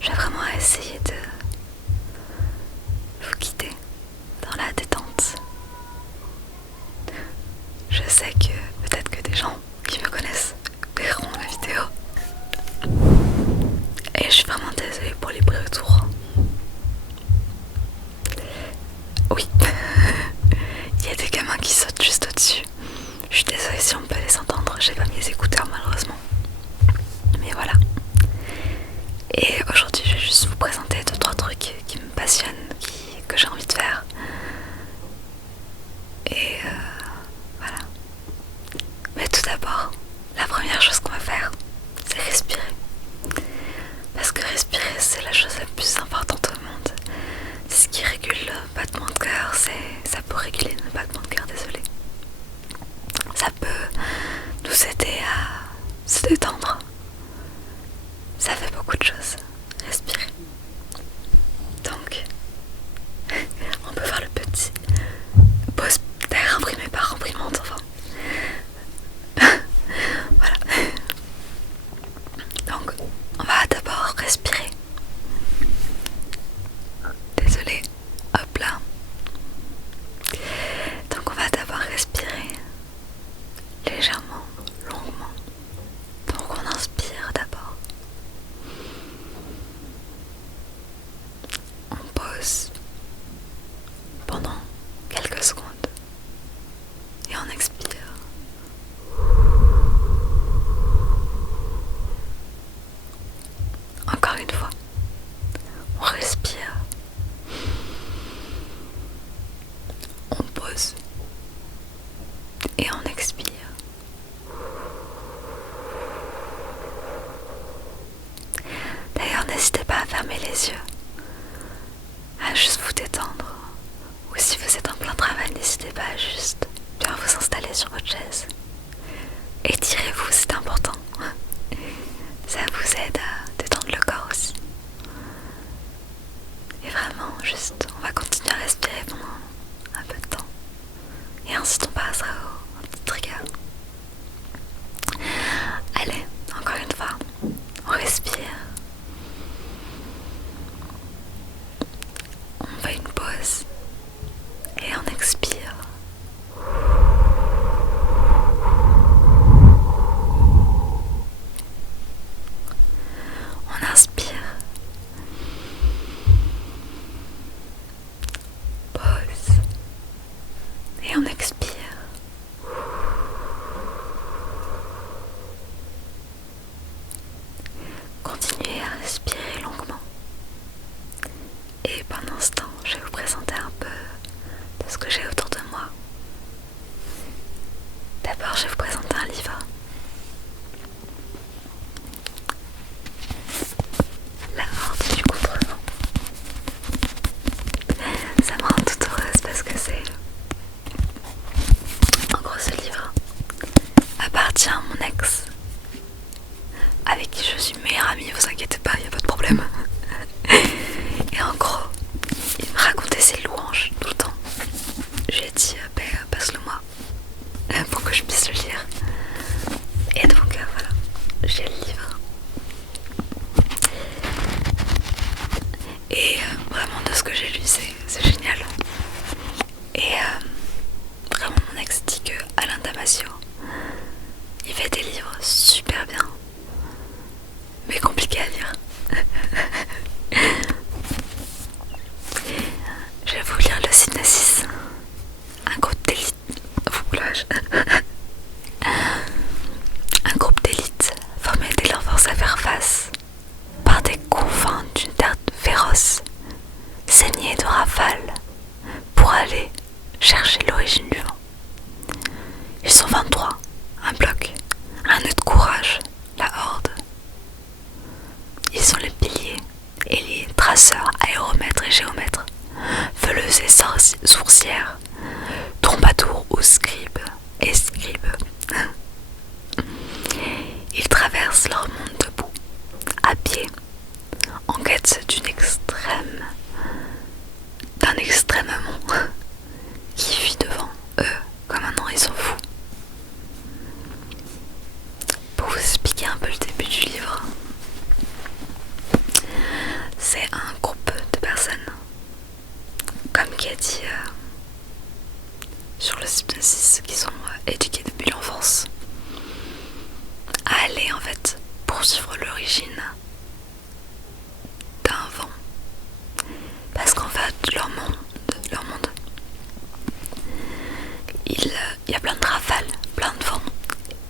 je vais vraiment essayer de vous guider dans la détente. Je sais que peut-être que des gens qui me connaissent verront la vidéo. Et je suis vraiment désolée pour les bruits autour. Oui, il y a des gamins qui sautent juste au-dessus. Je suis désolée si on peut les entendre, j'ai pas mes écouteurs malheureusement. Mais voilà. Et aujourd'hui je vais juste vous présenter 2-3 trucs qui me passionnent, que j'ai envie de faire. Et voilà. Mais tout d'abord, la première chose qu'on va faire, c'est respirer. Parce que respirer, c'est la chose la plus importante au monde. C'est ce qui régule le battement de cœur, ça peut réguler le battement de cœur, désolé. Ça peut nous aider à se détendre. Ça fait beaucoup de choses, respirer. Donc, on peut faire le petit pause d'air imprimé par imprimante, enfin. Voilà. Donc, on va d'abord respirer. Désolée, hop là. Donc, on va d'abord respirer légèrement, longuement. Donc, on inspire d'abord. On pose pendant quelques secondes et on expire. Encore une fois, on respire, on pose et on expire. D'ailleurs, n'hésitez pas à fermer les yeux, à juste vous détendre. Ou si vous êtes en plein travail, n'hésitez pas à juste bien vous installer sur votre chaise. Étirez-vous, c'est important. Ça vous aide à détendre le corps aussi. Et vraiment, juste, on va continuer à respirer pendant un peu de temps. Et ensuite, on passera au petit trigger. Allez, encore une fois, on respire. On fait une pause. Et on expire. On inspire. Pause. Et on expire. Continuez à respirer longuement. Et pendant ce temps, je vais vous présenter un peu de ce que j'ai autour de moi. D'abord, je vais vous présenter un livre. La Horde du Contrevent. Ça me rend toute heureuse parce que c'est... En gros, ce livre appartient à mon ex, avec qui je suis meilleure amie, vous inquiétez pas, y a pas de problème. Et en gros, il me racontait ses louanges tout le temps. J'ai dit, passe-le-moi pour que je puisse le lire. Et donc, voilà, j'ai le livre. Et vraiment, de ce que j'ai lu, c'est génial. Et vraiment, mon ex dit que Alain Damasio, il fait des livres super bien, mais compliqués à lire. Je vais vous lire le synopsis. Un groupe d'élite. Un groupe d'élite formé dès l'enfance à faire face par des confins d'une terre féroce, saignée de rafales, pour aller chercher l'origine du vent. Ils sont 23, un bloc, un nœud de courage, la horde. Ils sont les piliers, ailiers, traceurs, aéromètres et géomètres, veleuses et sourcières, troubadours ou scribes et scribes. Ils traversent leur monde debout, à pied, en quête d'un extrêmement qui fuit devant eux comme un horizon fou. Pour vous expliquer un peu le début du livre, c'est un groupe de personnes, comme qui a dit sur le hypnosis, qui sont éduquées depuis l'enfance à aller en fait poursuivre l'origine d'un vent. Parce qu'en fait, leur monde il y a plein de rafales, plein de vents,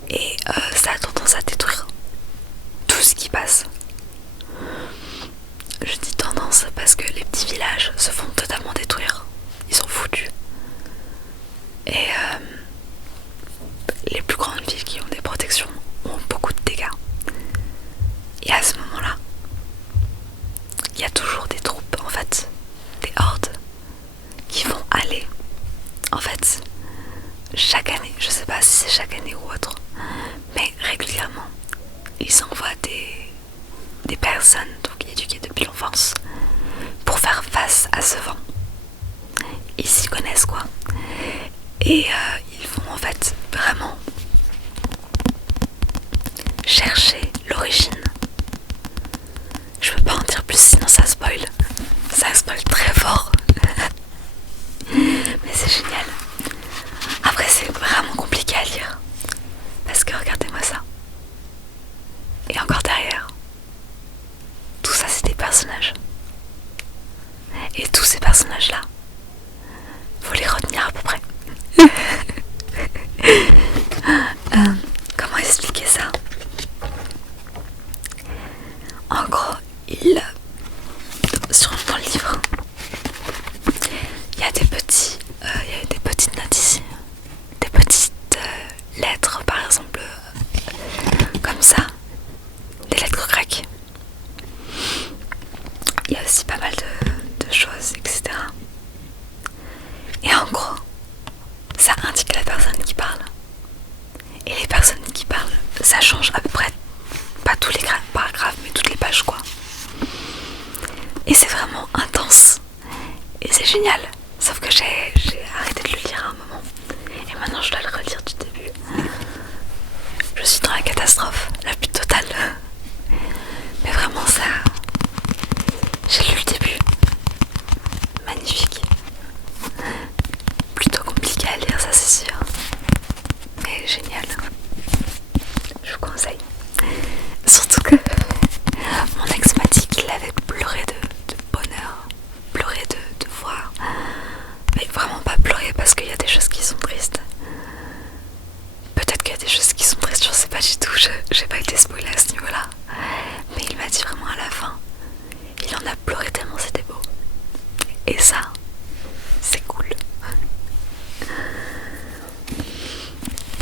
et ça a tendance à détruire tout ce qui passe. Je dis tendance parce que les petits villages se font totalement détruire. Ils sont foutus. Et les plus grandes villes qui ont des protections ont beaucoup de dégâts. Et à ce moment-là, il y a toujours des troupes, en fait, des hordes, qui vont aller, en fait, chaque année, je sais pas si c'est chaque année ou autre, mais régulièrement, ils envoient des personnes donc éduquées depuis l'enfance pour faire face à ce vent. Ils s'y connaissent quoi. Et ils vont en fait vraiment chercher l'origine. Je peux pas en dire plus sinon ça spoil. Ça spoil très fort. Mais c'est génial. Après c'est vraiment compliqué à lire. Parce que regardez-moi ça. Et encore derrière, tout ça c'est des personnages. Et tous ces personnages-là, faut les retenir à peu près. Comment expliquer ça? En gros, dans le livre, il y a des petites notes ici, des petites lettres, par exemple, comme ça, des lettres grecques. Il y a aussi pas mal de choses, etc. Et en gros, ça indique la personne qui parle. Et les personnes qui parlent, ça change à peu près, pas tous les paragraphes, mais toutes les pages quoi. Et c'est vraiment intense. Et c'est génial. Sauf que j'ai arrêté de le lire à un moment. Et maintenant je dois le relire du début. Je suis dans la catastrophe, la plus totale. Mais vraiment ça... J'ai lu le début. Magnifique. Plutôt compliqué à lire, ça c'est sûr. Mais génial. Je vous conseille. Surtout que mon ex m'a dit qu'il avait pleuré de bonheur, pleuré de voir. Mais vraiment pas pleurer parce qu'il y a des choses qui sont tristes. Peut-être qu'il y a des choses qui sont tristes, je sais pas du tout, j'ai pas été spoilée à ce niveau-là. Mais il m'a dit vraiment à la fin, il en a pleuré tellement c'était beau. Et ça, c'est cool.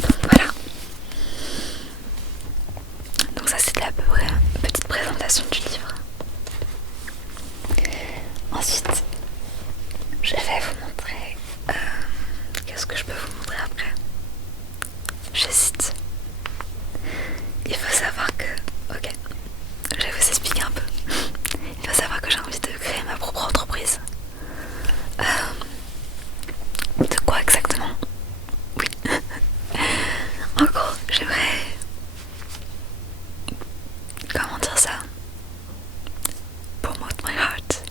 Donc voilà. Donc ça c'était à peu près une petite présentation du livre. Ensuite, je vais vous montrer... qu'est-ce que je peux vous montrer après? J'hésite. Il faut savoir que... Ok, je vais vous expliquer un peu. Il faut savoir que j'ai envie de créer ma propre entreprise. De quoi exactement? Oui. En gros, j'aimerais... Comment dire ça? Promote my heart.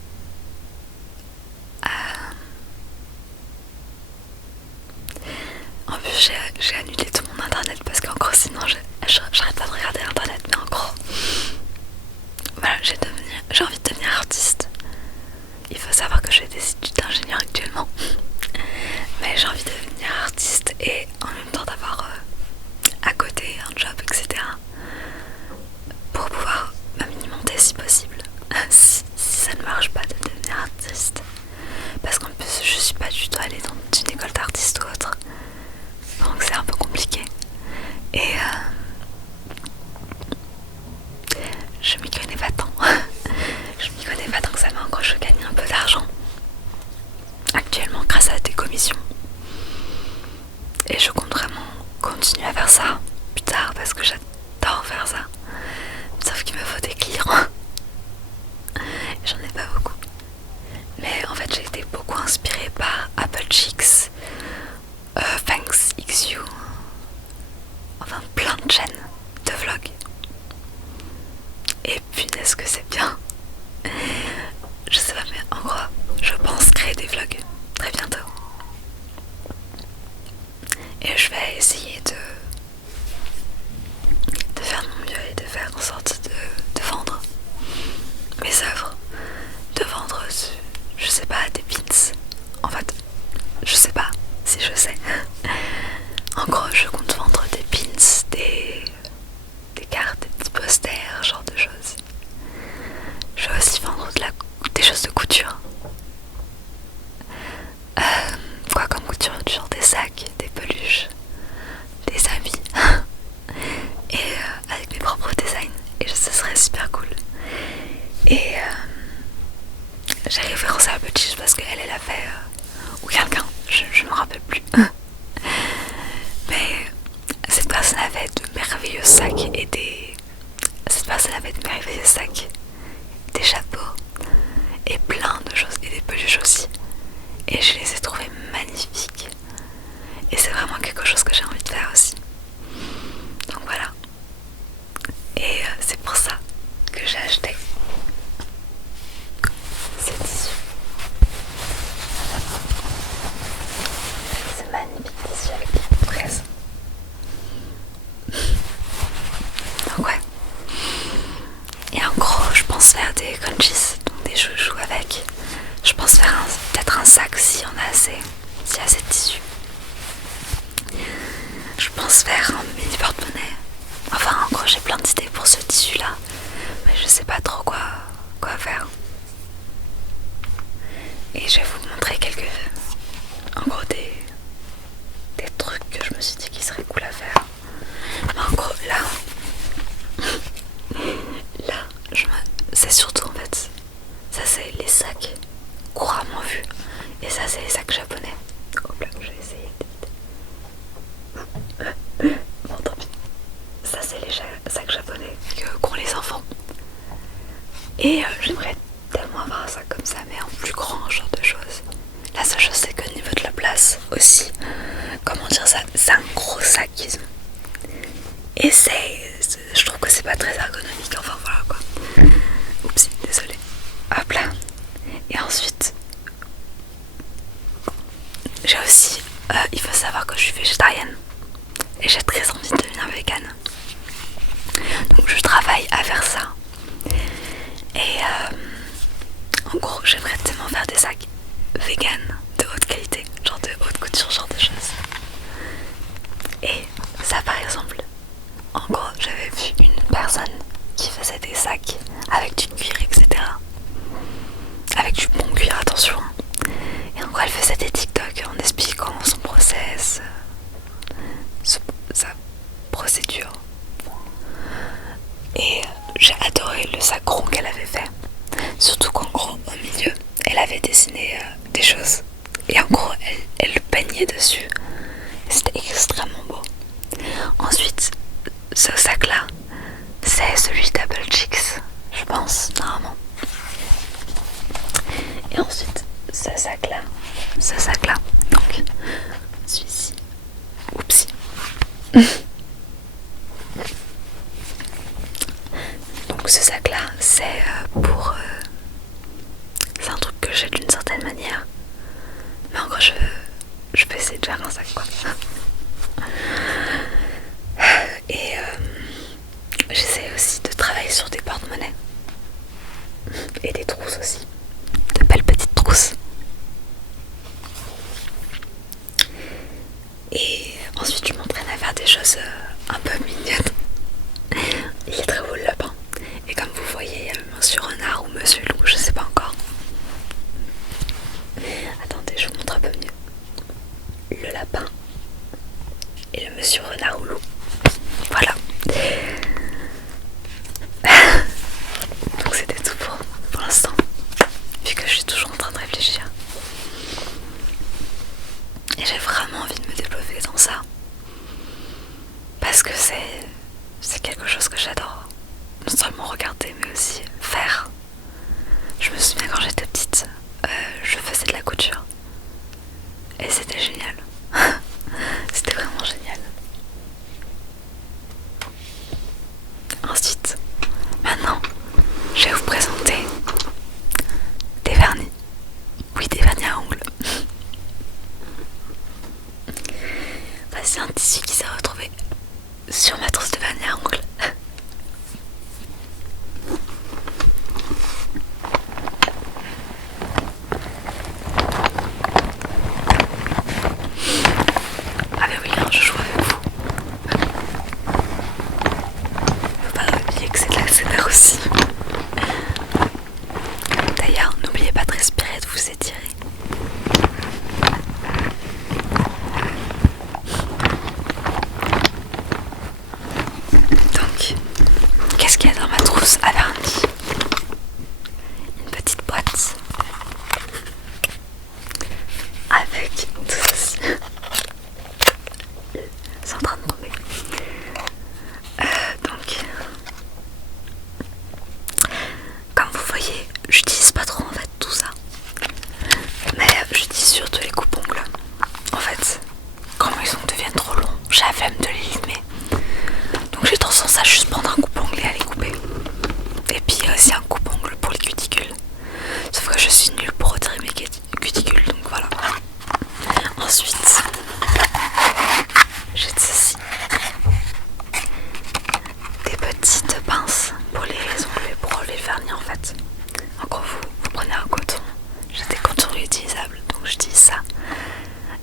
En plus, j'ai annulé tout mon internet parce qu'en gros, sinon, j'arrête pas de regarder internet. Mais en gros, voilà, j'ai envie de devenir artiste. Il faut savoir que je fais des études d'ingénieur actuellement. Mais j'ai envie de devenir artiste et en même temps d'avoir à côté un job, etc. Pour pouvoir m'alimenter si possible. si ça ne marche pas de devenir artiste. Parce qu'en plus, je suis pas du tout allée dans une école d'artiste ou autre. Donc c'est un peu compliqué. Et je m'y connais pas tant. Je m'y connais pas tant que ça, mais encore je gagne un peu d'argent actuellement grâce à des commissions. Et je compte vraiment continuer à faire ça plus tard parce que vlogs très bientôt. Et je vais essayer de faire de mon mieux et de faire en sorte de vendre mes œuvres, de vendre, je sais pas, des pins. En fait, je sais pas si je sais. En gros, je compte vendre des pins, des cartes, des petits posters, genre de choses. Je vais aussi vendre des choses de couture. Quoi comme couture? Genre des sacs, des peluches, des habits. Et avec mes propres designs. Et ce serait super cool. Et j'ai référencé à Butchie parce qu'elle a fait... ou quelqu'un, je ne me rappelle plus. Mais cette personne avait de merveilleux sacs et des chapeaux et plein de choses et des peluches aussi. Et je les ai trouvés magnifiques. Et c'est vraiment quelque chose que j'ai envie de faire aussi. Donc voilà. Et c'est pour ça que j'ai acheté ces tissus. Ce magnifique tissu avec des fraises. Donc ouais. Et en gros, je pense faire des crunchies, donc des joujoux avec. Je pense faire peut-être un sac si on a assez, s'il y a assez de tissu. Je pense faire un mini porte-monnaie. Enfin, en gros, j'ai plein d'idées pour ce tissu-là, mais je sais pas trop quoi faire. Et je vais vous montrer en gros, des trucs que je me suis dit qui seraient cool à faire. Mais en gros, là, c'est surtout en fait, ça c'est les sacs couramment vus, et ça c'est les sacs japonais. Hop là, je vais essayer d'éviter. Bon, tant pis. Ça c'est les sacs japonais qu'ont les enfants. Et j'aimerais tellement avoir un sac comme ça, mais en plus grand, genre de choses. La seule chose c'est qu'au niveau de la place aussi, comment dire ça, c'est un gros sac qu'ils ont. Et je trouve que c'est pas très ergonomique, enfin voilà quoi. Oups, désolé. Hop là. Et ensuite, j'ai aussi, il faut savoir que je suis végétarienne. Et j'ai très envie de devenir végane. Donc je travaille à faire ça. Et en gros, j'aimerais tellement faire des sacs vegan de haute qualité, genre de haute couture, genre de choses. Et ça par exemple, en gros, j'avais vu une personne qui faisait des sacs avec du cuir, etc. Avec du bon cuir, attention. Et en gros, elle faisait des TikTok en expliquant son process, sa procédure. Et j'ai adoré le sac rond qu'elle avait fait. Surtout qu'en gros, au milieu, elle avait dessiné des choses. Et en gros, elle le peignait dessus. C'était extrêmement beau. Ensuite, ce sac-là, c'est celui Double Chicks, je pense, normalement. Et ensuite, ce sac-là, donc, celui-ci. Oupsie. Donc ce sac-là, c'est pour... c'est un truc que j'ai d'une certaine manière. Mais en gros, je peux essayer de faire un sac, quoi. Et j'essaie aussi de travailler sur des porte-monnaies. Et des trousses aussi. De belles petites trousses. Et ensuite, je m'entraîne à faire des choses un peu mignonnes. Il est très beau le lapin. Et comme vous voyez, il y a Monsieur Renard ou Monsieur Loup, je sais pas encore. Attendez, je vous montre un peu mieux. Le lapin,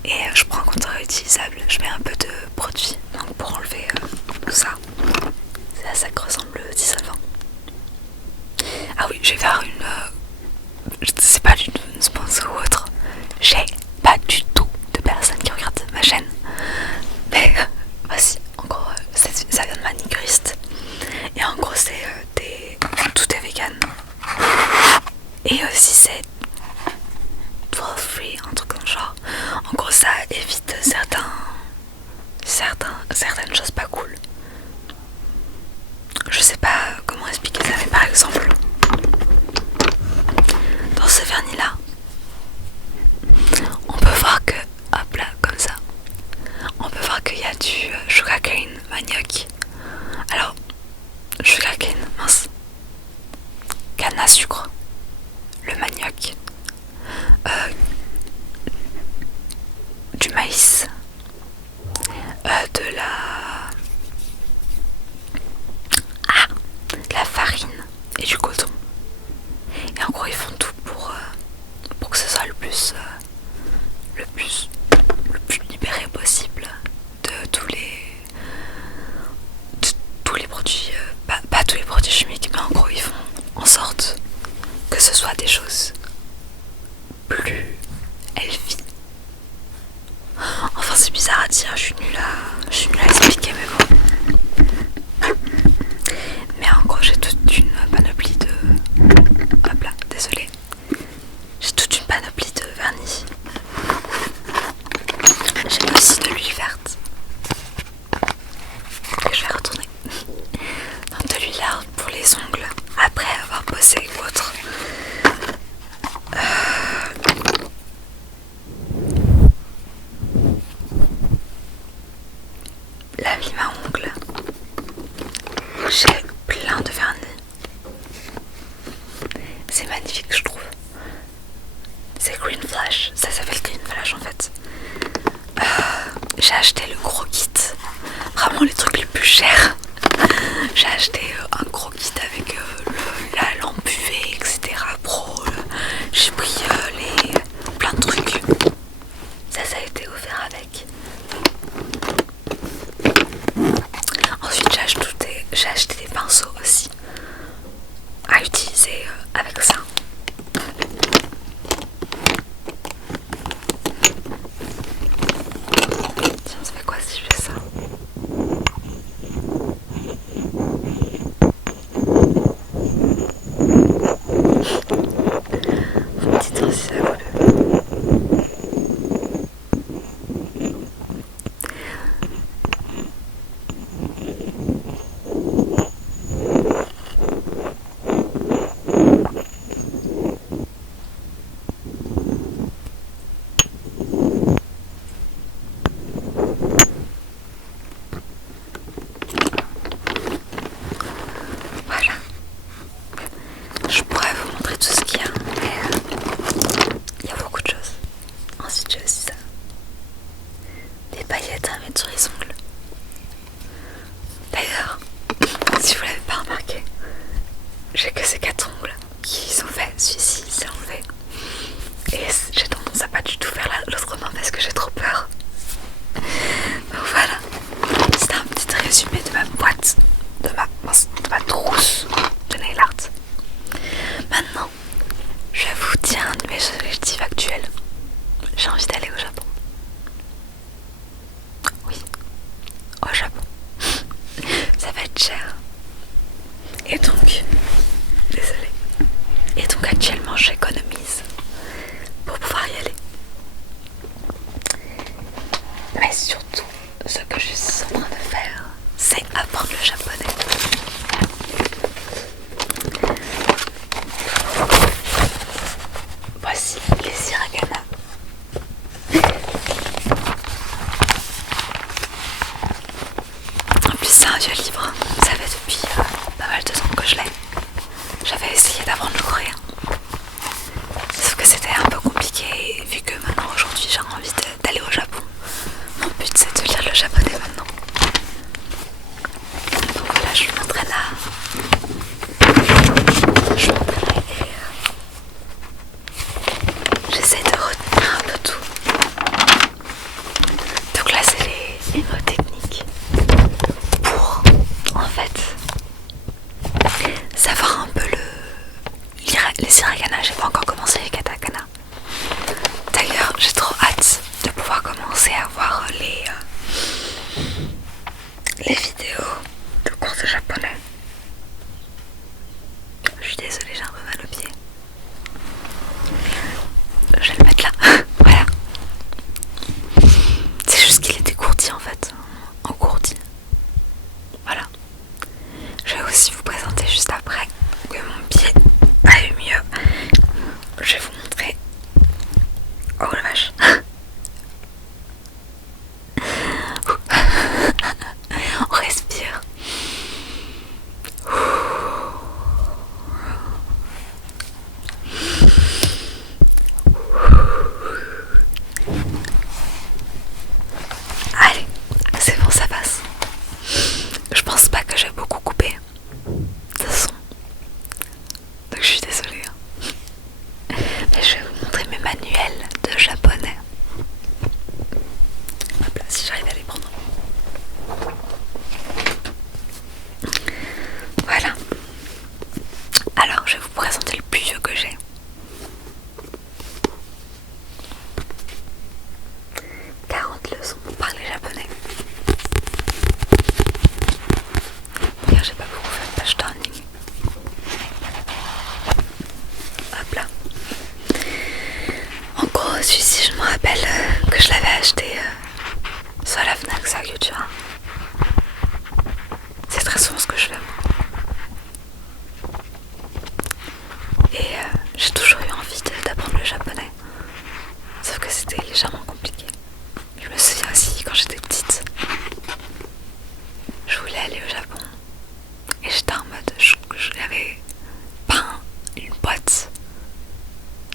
Et je prends un compteur réutilisable, je mets un peu de produit donc pour enlever tout ça. C'est à ça que ressemble le dissolvant. Ah oui, je vais faire je sais pas du tout une sponsor ou autre. J'ai pas du tout de personnes qui regardent ma chaîne. Mais voici, en gros, ça vient de manicuriste. Et en gros, c'est tout est vegan. Et aussi, c'est toll free, un truc comme le genre. En gros, ça évite certaines choses pas cool. Je sais pas comment expliquer ça, mais par exemple, dans ce vernis là, on peut voir que, hop là, comme ça, on peut voir qu'il y a du sugarcane manioc. Alors, sugarcane, mince, canne à sucre, le manioc, du maïs, de la farine et du coton. Et en gros, ils font tout pour que ce soit le plus libéré possible de tous les produits, pas tous les produits chimiques, mais en gros, ils font en sorte que ce soit des choses plus healthy. Enfin, c'est bizarre à dire, je suis nulle à expliquer, mais bon. Mais en gros, j'ai toute une panoplie de... Hop là, désolée. J'ai toute une panoplie de vernis. J'ai aussi de l'huile verte. Que je vais retourner. Donc de l'huile verte pour les ongles, après avoir bossé ou autre. La lime à ongles. J'ai plein de vernis. C'est magnifique, je trouve. C'est Green Flash, ça s'appelle Green Flash en fait. J'ai acheté le gros kit, vraiment les trucs les plus chers. J'ai acheté un gros kit avec la lampe UV, etc. Pro. J'ai pris plein de trucs. Ça a été offert avec. Ensuite j'ai acheté des pinceaux aussi à utiliser avec ça. Tiens, ça fait quoi si je fais ça? Faut dites si ça vous plaît. Voilà. Je pourrais vous montrer tout ce qu'il y a, mais il y a beaucoup de choses. Ensuite j'ai aussi ça. Des paillettes à mettre sur les ongles. D'ailleurs, si vous l'avez pas remarqué, j'ai que ces 4 ongles qui sont faits. Celui-ci s'est enlevé. Et j'ai tendance à pas du tout faire l'autre main parce que j'ai trop peur. Donc voilà, c'était un petit résumé de ma boîte, de ma trousse de nail art. Maintenant, je vais vous dire un de mes objectifs actuels. J'ai envie d'aller au Japon. Oui, au Japon. Ça va être cher. Et donc, désolée. Et donc actuellement j'économise pour pouvoir y aller. Mais surtout, ce que je suis en train de faire, c'est apprendre le japonais. Voici les hiragana. L de japonais. Hop là, si j'arrive à les prendre. Voilà. Alors, je vais vous présenter le plus vieux que j'ai. 40 leçons pour parler japonais. D'ailleurs, j'ai pas beaucoup fait de page turning. Hop là. En gros, celui-ci, je me rappelle que je l'avais acheté soit à la Fnac, soit à Cultura. C'est très souvent ce que je fais. Et j'ai toujours eu envie d'apprendre le japonais. Sauf que c'était légèrement compliqué. Je me souviens aussi quand j'étais petite, je voulais aller au Japon. Et j'étais en mode, j'avais peint une boîte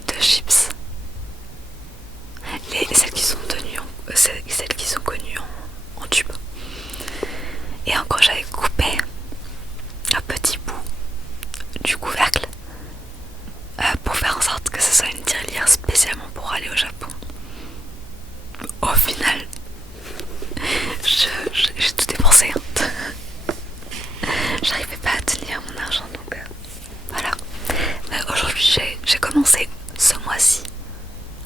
de chips. Celles qui sont connues en tube. Et encore j'avais coupé un petit bout du couvercle pour faire en sorte que ce soit une tirelire spécialement pour aller au Japon. Au final, j'ai tout dépensé. J'arrivais pas à tenir mon argent, donc voilà. Mais aujourd'hui, j'ai commencé ce mois-ci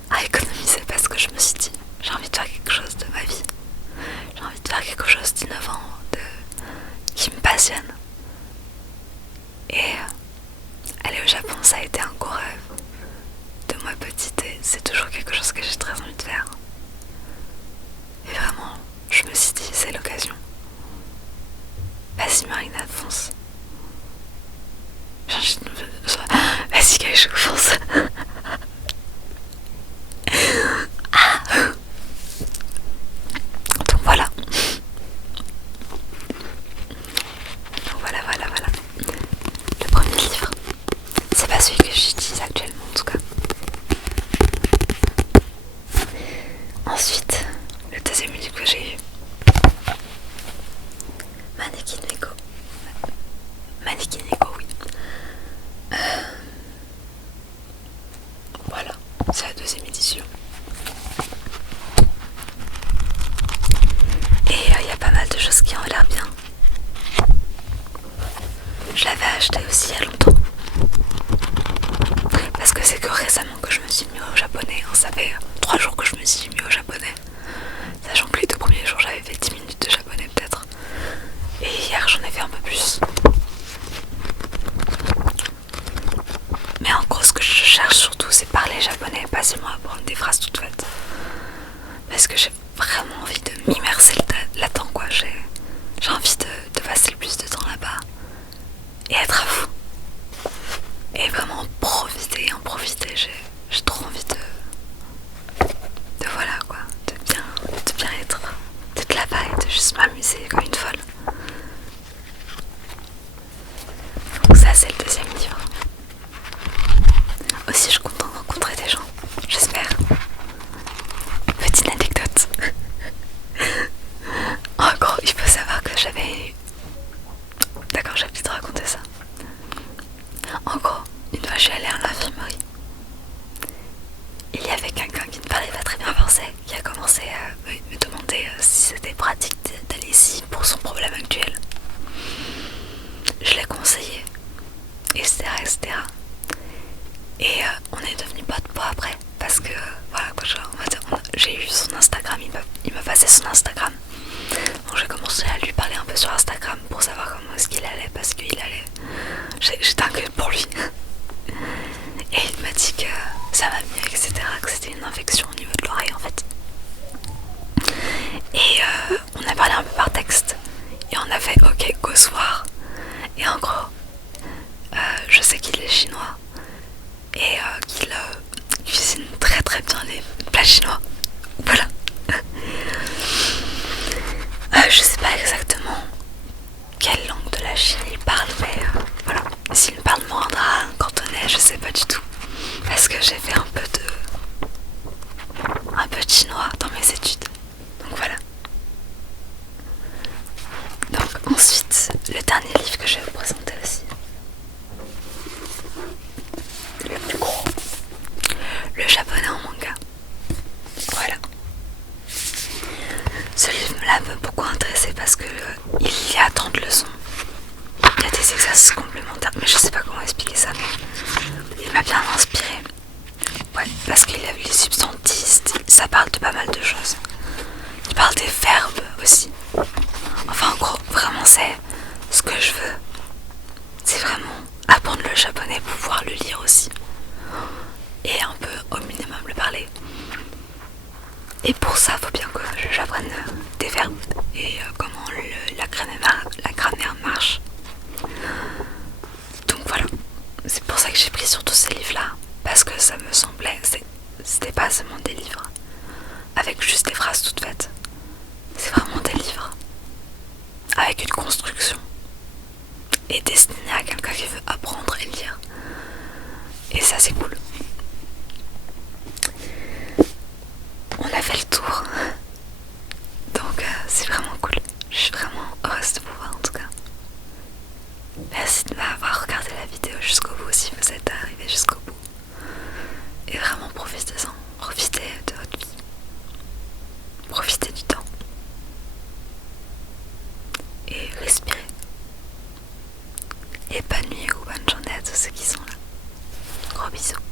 à économiser parce que je me suis dit, j'ai envie de faire quelque chose de ma vie. J'ai envie de faire quelque chose d'innovant, qui me passionne. Et aller au Japon, ça a été un gros rêve de moi petite et c'est toujours quelque chose que j'ai très envie de faire. Et vraiment, je me suis dit, c'est l'occasion. Vas-y Marina, fonce. Vas-y Gaël, fonce. Donc voilà. Voilà. Le premier livre, c'est pas celui que j'utilise actuellement en tout cas. Ensuite, le deuxième livre que j'ai eu, Maneki Neko, oui. Voilà, c'est la deuxième édition. Et il y a pas mal de choses qui ont l'air bien. Je l'avais acheté aussi il y a longtemps. Parce que c'est que récemment que je me suis mis au japonais. Ça fait 3 jours que je me suis mis au japonais. Sachant que les 2 premiers jours j'avais fait 10 minutes de japonais peut-être. Et hier j'en ai fait un peu plus. Mais en gros ce que je cherche surtout c'est parler japonais, pas seulement apprendre des phrases toutes faites. Parce que j'ai vraiment envie de m'immerser là-dedans quoi. J'ai envie de passer le plus de temps là-bas. Et être à vous. Et vraiment en profiter. J'ai trop envie de voilà quoi. De bien d'être là-bas et de juste m'amuser comme une folle. Donc ça c'est le deuxième livre. Aussi je suis contente de rencontrer des gens, j'espère. Petite anecdote. En gros, il faut savoir que D'accord, j'ai envie de raconter ça. En gros, une fois je suis allée à l'infirmerie. Il y avait quelqu'un qui ne parlait pas très bien français qui a commencé à me demander si c'était pratique d'aller ici pour son problème actuel. Je l'ai conseillé, etc. Et on est devenu potes pas après. Parce que, voilà, quoi, j'ai eu son Instagram, il m'a passé son Instagram. Donc j'ai commencé à lui parler un peu sur Instagram pour savoir comment est-ce qu'il allait. Parce qu'il allait... J'étais inquiète pour lui. Et il m'a dit que ça va mieux, etc. Que c'était une infection au niveau de l'oreille en fait. Et on a parlé un peu par texte. Et on a fait ok, go soir. Et en gros, je sais qu'il est chinois. Et qu'il cuisine très très bien les plats chinois. Voilà. Je sais pas exactement quelle langue de la Chine il parle, mais voilà. S'il parle mandarin, cantonais, je sais pas du tout. Parce que j'ai fait un peu de chinois dans mes études. Donc voilà. Donc ensuite, le dernier livre que je vais vous présenter aussi. Le plus gros. le japonais en manga. Voilà. Ce livre-là m'a beaucoup intéressé parce que il y a 30 leçons. Il y a des exercices complémentaires, mais je sais pas comment expliquer ça, mais il m'a bien inspiré. Ouais, parce qu'il a les substantifs, ça parle de pas mal de choses. Il parle des verbes aussi. Enfin, en gros, vraiment, c'est ce que je veux. C'est vraiment apprendre le japonais pour pouvoir le lire aussi. Et un peu, au minimum, le parler. Et pour ça, il faut bien que j'apprenne des verbes et comment la grammaire marche. Donc voilà, c'est pour ça que j'ai pris surtout ces livres-là. Parce que ça me semblait, c'était pas seulement des livres avec juste des phrases toutes faites. C'est vraiment des livres avec une construction et destinés à quelqu'un qui veut apprendre et lire. Et ça, c'est cool. On a fait le tour. Donc c'est vraiment cool. Je suis vraiment heureuse de vous voir en tout cas. Merci de m'avoir regardé la vidéo jusqu'au bout si vous êtes arrivé jusqu'au bout. Et vraiment profitez-en. Profitez de votre vie. Profitez du temps. Et respirez. Et bonne nuit ou bonne journée à tous ceux qui sont là. Gros bisous.